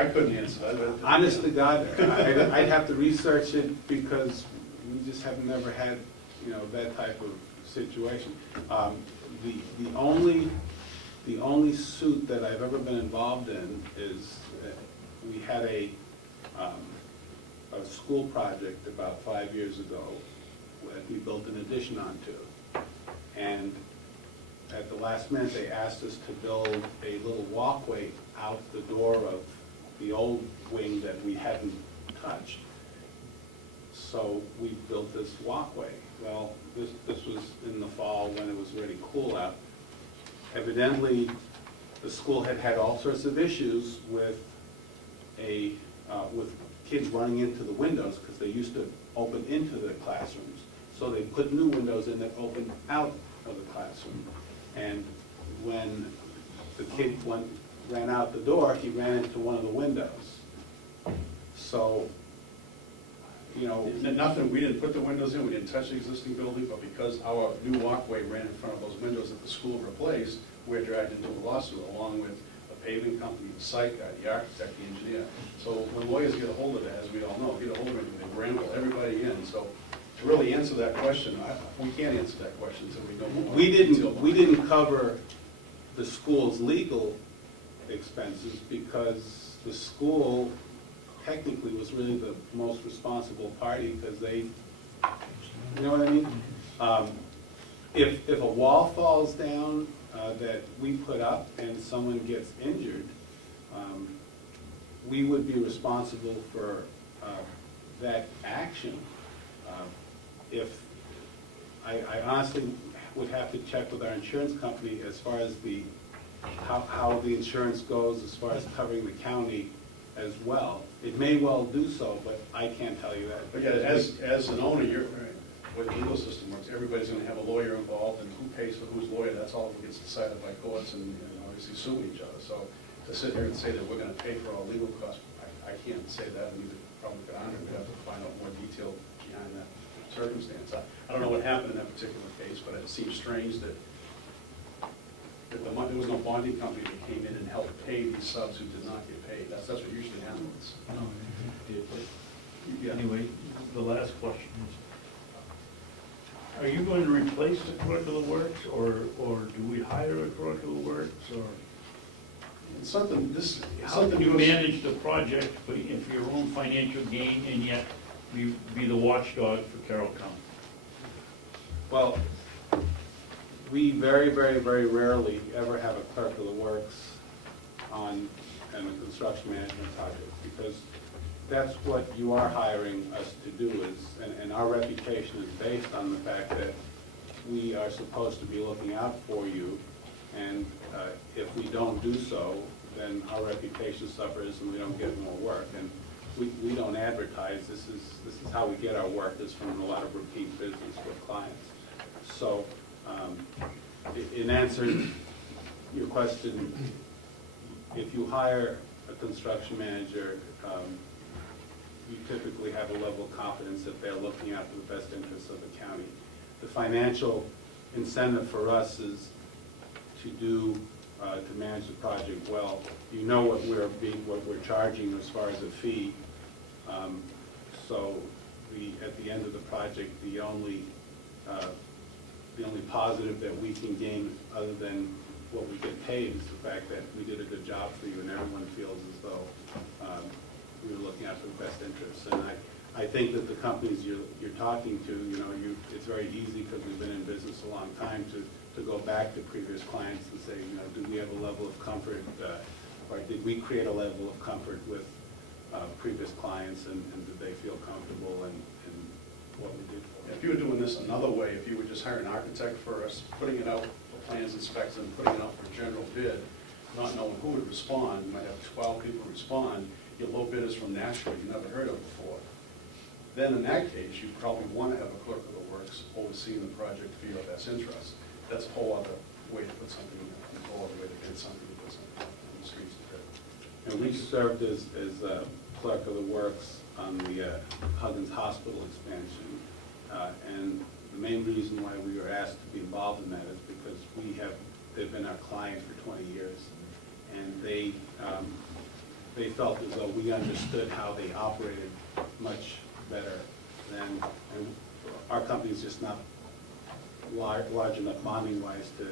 I couldn't answer that. Honest to God, I'd have to research it because we just have never had, you know, that type of situation. The only suit that I've ever been involved in is we had a school project about 5 years ago that we built an addition onto. And at the last minute, they asked us to build a little walkway out the door of the old wing that we hadn't touched. So we built this walkway. Well, this was in the fall when it was really cool out. Evidently, the school had had all sorts of issues with kids running into the windows because they used to open into the classrooms. So they put new windows in that opened out of the classroom. And when the kid ran out the door, he ran into one of the windows. So, you know. Nothing, we didn't put the windows in, we didn't touch the existing building, but because our new walkway ran in front of those windows that the school replaced, we're dragged into a lawsuit along with the paving company, the site guy, the architect, the engineer. So when lawyers get a hold of that, as we all know, get a hold of it, they ramble everybody in. So to really answer that question, we can't answer that question until we know more. We didn't cover the school's legal expenses because the school technically was really the most responsible party because they, you know what I mean? If a wall falls down that we put up and someone gets injured, we would be responsible for that action. If I honestly would have to check with our insurance company as far as how the insurance goes as far as covering the county as well. It may well do so, but I can't tell you that. But yeah, as an owner, with the legal system works, everybody's going to have a lawyer involved, and who pays for whose lawyer, that's all gets decided by courts and obviously sue each other. So to sit here and say that we're going to pay for all legal costs, I can't say that, and neither probably could Andre. We'd have to find out more detail behind that circumstance. I don't know what happened in that particular case, but it seems strange that there was no bonding company that came in and helped pay these subs who did not get paid. That's what usually happens. Yeah. Anyway, the last question is, are you going to replace the clerk of the works, or do we hire a clerk of the works, or It's something, how can you manage the project for your own financial gain and yet be the watchdog for Carroll County? Well, we very, very, very rarely ever have a clerk of the works on a construction management project because that's what you are hiring us to do and our reputation is based on the fact that we are supposed to be looking out for you, and if we don't do so, then our reputation suffers and we don't get more work. And we don't advertise. This is how we get our work, is from a lot of repeat business with clients. So in answer to your question, if you hire a construction manager, you typically have a level of confidence that they're looking out for the best interests of the county. The financial incentive for us is to manage the project well. You know what we're charging as far as a fee. So at the end of the project, the only positive that we can gain, other than what we get paid, is the fact that we did a good job for you, and everyone feels as though we were looking out for the best interests. And I think that the companies you're talking to, it's very easy because we've been in business a long time to go back to previous clients and say, do we have a level of comfort, or did we create a level of comfort with previous clients, and did they feel comfortable in what we did for them? If you were doing this another way, if you would just hire an architect first, putting it out for plans and specs and putting it out for a general bid, not knowing who would respond, you might have 12 people respond, your low bidders from Nashville you never heard of before. Then in that case, you probably want to have a clerk of the works overseeing the project for your best interest. That's a whole other way to put something, a whole other way to get something, to put something on the streets to bid. And we served as clerk of the works on the Huggins Hospital expansion. And the main reason why we were asked to be involved in that is because they've been our client for 20 years. And they they felt as though we understood how they operated much better than, and our company's just not large enough bonding-wise to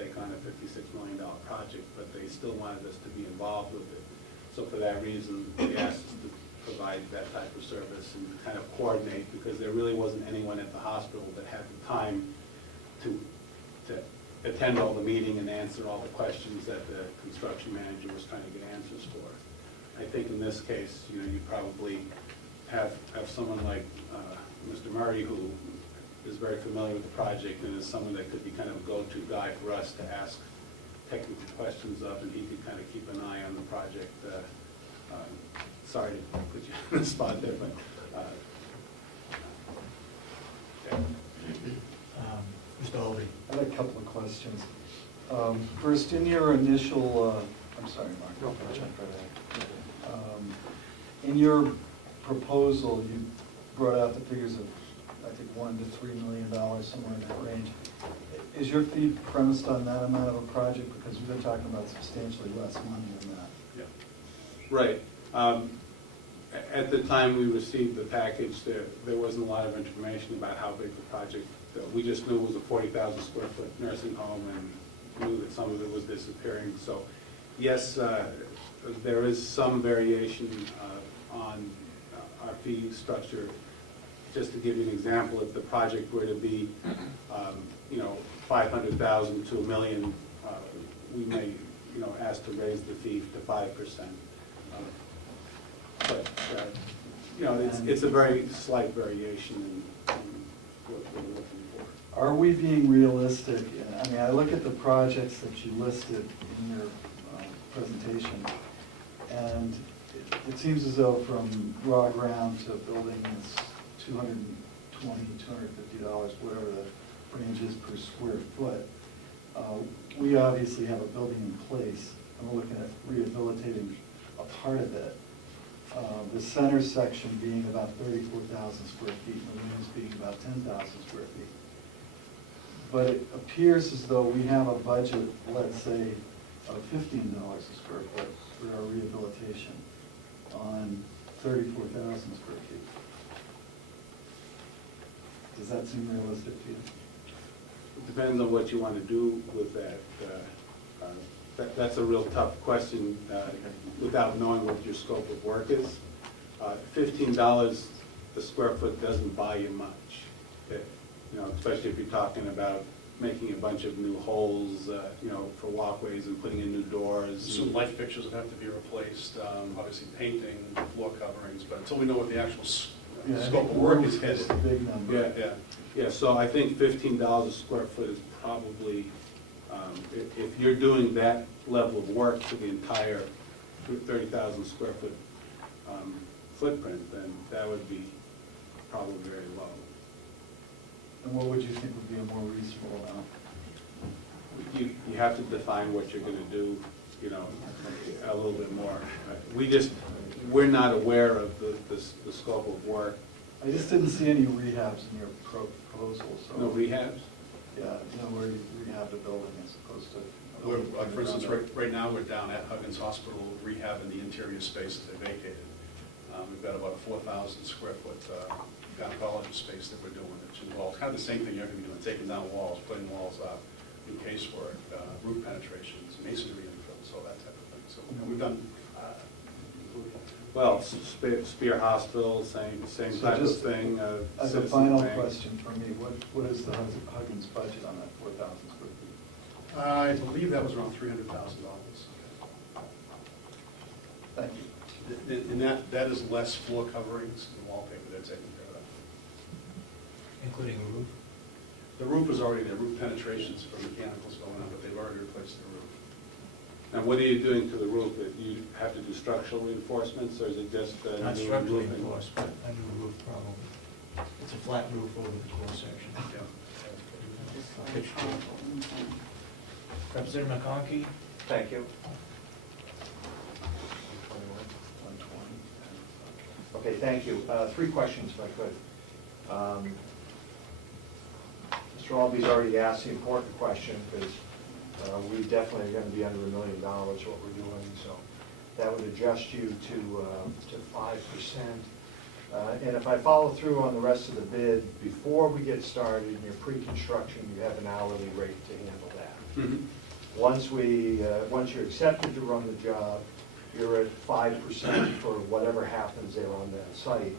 take on a $56 million project, but they still wanted us to be involved with it. So for that reason, they asked us to provide that type of service and kind of coordinate, because there really wasn't anyone at the hospital that had the time to attend all the meeting and answer all the questions that the construction manager was trying to get answers for. I think in this case, you know, you probably have someone like Mr. Murray, who is very familiar with the project and is someone that could be kind of a go-to guy for us to ask technical questions of, and he could kind of keep an eye on the project. Sorry to put you on the spot there, but yeah. Mr. Albee. I had a couple of questions. First, in your initial, I'm sorry, Mark. No, I'll jump right ahead. In your proposal, you brought out the figures of, I think, $1 to $3 million, somewhere in that range. Is your fee premised on that amount of a project? Because we've been talking about substantially less money than that. Yeah. Right. At the time we received the package, there wasn't a lot of information about how big the project. We just knew it was a 40,000 square foot nursing home and knew that some of it was disappearing. So yes, there is some variation on our fee structure. Just to give you an example, if the project were to be, you know, 500,000 to $1 million, we may, you know, ask to raise the fee to 5%. But you know, it's a very slight variation in what we're looking for. Are we being realistic? I mean, I look at the projects that you listed in your presentation, and it seems as though from raw ground to building is $220, $250, whatever the range is per square foot. We obviously have a building in place, and we're looking at rehabilitating a part of it. The center section being about 34,000 square feet, and the wings being about 10,000 square feet. But it appears as though we have a budget, let's say, of $15 a square foot for our rehabilitation on 34,000 square feet. Does that seem realistic to you? It depends on what you want to do with that. That's a real tough question without knowing what your scope of work is. $15 a square foot doesn't buy you much. You know, especially if you're talking about making a bunch of new holes, you know, for walkways and putting in new doors. Some light fixtures that have to be replaced, obviously painting, floor coverings, but until we know what the actual scope of work is That's headed. a big number. Yeah, so I think $15 a square foot is probably, if you're doing that level of work for the entire 30,000 square foot footprint, then that would be probably very low. And what would you think would be a more reasonable amount? You have to define what you're going to do, you know, a little bit more. We're not aware of the scope of work. I just didn't see any rehabs in your proposal, so. No rehabs? Yeah, you know, where you rehab the building as opposed to. For instance, right now, we're down at Huggins Hospital rehabbing the interior space that they vacated. We've got about a 4,000 square foot gynecology space that we're doing, which involves kind of the same thing you're going to be doing, taking down walls, putting walls up, new casework, roof penetrations, masonry infills, all that type of thing. So you know, we've done. Well, Spear Hospital, same So type of just thing. As a Citizen final Bank. question for me, what is the Huggins budget on that 4,000 square feet? I believe that was around $300,000. Thank you. And that is less floor coverings and wallpaper they're taking care of. Including a roof? The roof is already there, roof penetrations for mechanicals going on, but they've already replaced the roof. And what are you doing to the roof? You have to do structural reinforcements, or is it just Not new structurally roofing? enforced, but a new roof probably. It's a flat roof over the core section. Yeah. Pitch roof. Representative McConkey? Thank you. 120. Okay, thank you. Three questions if I could. Mr. Albee's already asked the important question, because we definitely are going to be under $1 million what we're doing. So that would adjust you to 5%. And if I follow through on the rest of the bid, before we get started in your pre-construction, you have an hourly rate to handle that. Once you're accepted to run the job, you're at 5% for whatever happens there on that site.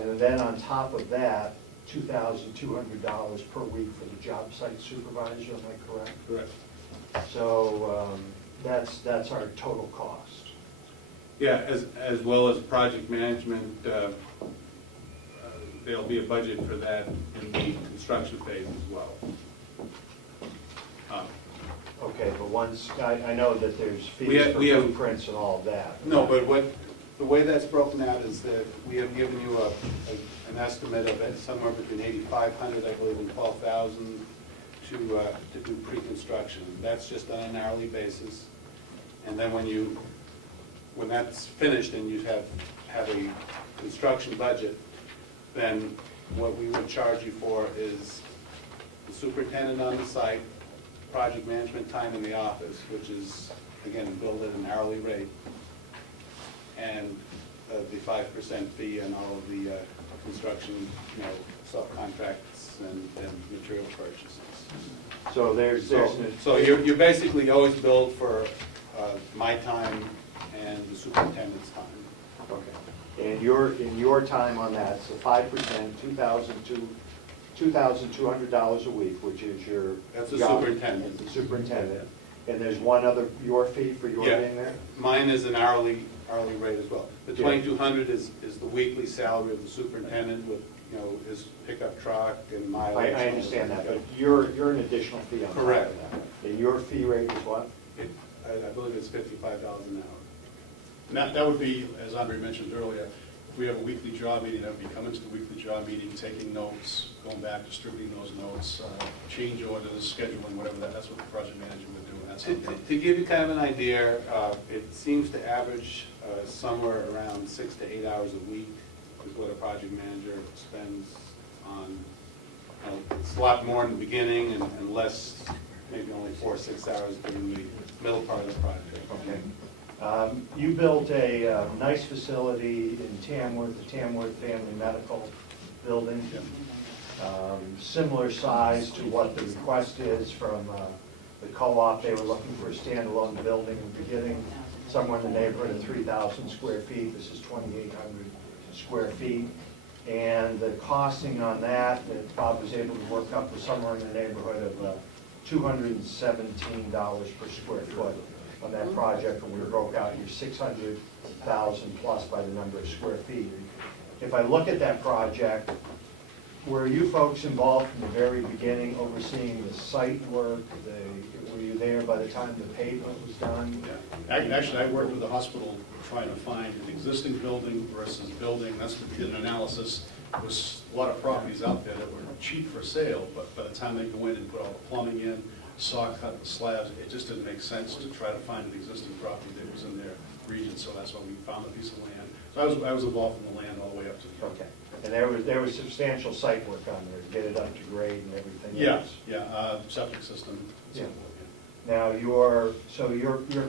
And then on top of that, $2,200 per week for the job site supervisor, am I correct? Correct. So that's our total cost. Yeah, as well as project management, there'll be a budget for that in the construction phase as well. Okay, but once, I know that there's We fees have- for we have- blueprints and all of that. No, but the way that's broken out is that we have given you an estimate of it, somewhere between 8,500, I believe, and 12,000 to do pre-construction. That's just on an hourly basis. And then when that's finished and you have a construction budget, then what we would charge you for is the superintendent on the site, project management time in the office, which is, again, billed at an hourly rate, and the 5% fee and all of the construction, subcontracts and material purchases. So there's So you're basically always billed for my time and the superintendent's time. okay. And your time on that, so 5%, $2,200 a week, which is your. That's the job- superintendent. The superintendent. And there's one other, your fee for your Yeah. being there? Mine is an hourly rate as well. The Yeah. 2,200 is the weekly salary of the superintendent with, his pickup truck and mileage. I understand that, but you're an additional fee on top of Correct. that. And your fee rate is what? I believe it's $55 an hour. And that would be, as Andre mentioned earlier, if we have a weekly job meeting, that would be coming to the weekly job meeting, taking notes, going back, distributing those notes, change orders, scheduling, whatever that's what the project manager would do. And that's To give you kind of an idea, it seems to average somewhere around 6 to 8 hours a week is what a project manager spends on, it's a lot more in the beginning and less, maybe only 4 or 6 hours during the middle part of the project. Okay. You built a nice facility in Tamworth, the Tamworth Family Medical Building. Similar size to what the request is from the co-op. They were looking for a standalone building in the beginning, somewhere in the neighborhood of 3,000 square feet. This is 2,800 square feet. And the costing on that Bob was able to work up to somewhere in the neighborhood of $217 per square foot on that project, and we broke out your 600,000 plus by the number of square feet. If I look at that project, were you folks involved from the very beginning, overseeing the site work? Were you there by the time the pavement was done? Actually, I worked with the hospital trying to find an existing building versus building. That's what we did an analysis. There was a lot of properties out there that were cheap for sale, but by the time they go in and put all the plumbing in, saw cut the slabs, it just didn't make sense to try to find an existing property that was in their region, so that's why we found a piece of land. So I was involved in the land all the way up to the. Okay. And there was substantial site work on there to get it up to grade and everything else? Septic system. and so Yeah. forth, Now, your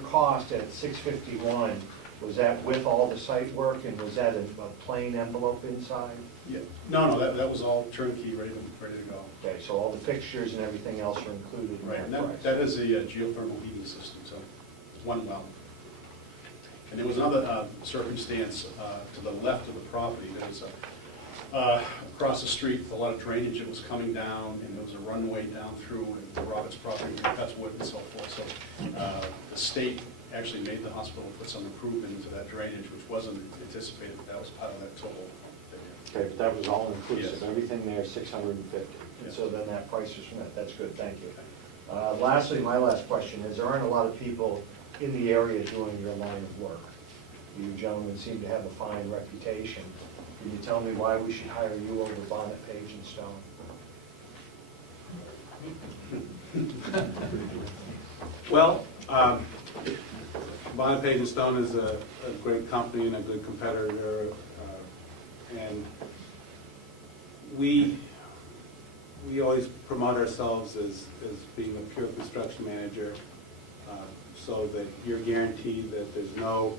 cost at 651, was that with all the site work, and was that a plain envelope inside? Yeah. No, that was all turnkey, ready to go. Okay, so all the fixtures and everything else are included in Right, and that price? that is a geothermal heating system, so one well. And there was another circumstance to the left of the property. There was across the street, a lot of drainage that was coming down, and there was a runway down through the Roberts property, that's wood and so forth. So the state actually made the hospital put some improvement into that drainage, which wasn't anticipated. That was part of that total figure. Okay, but that was all inclusive, Yes. everything there, 650. Yes. So then that price is met, that's good, thank you. Lastly, my last question is, there aren't a lot of people in the area doing your line of work. You gentlemen seem to have a fine reputation. Can you tell me why we should hire you over Bonnet, Page and Stone? Well, Bonnet, Page and Stone is a great company and a good competitor, and we always promote ourselves as being a pure construction manager, so that you're guaranteed that there's no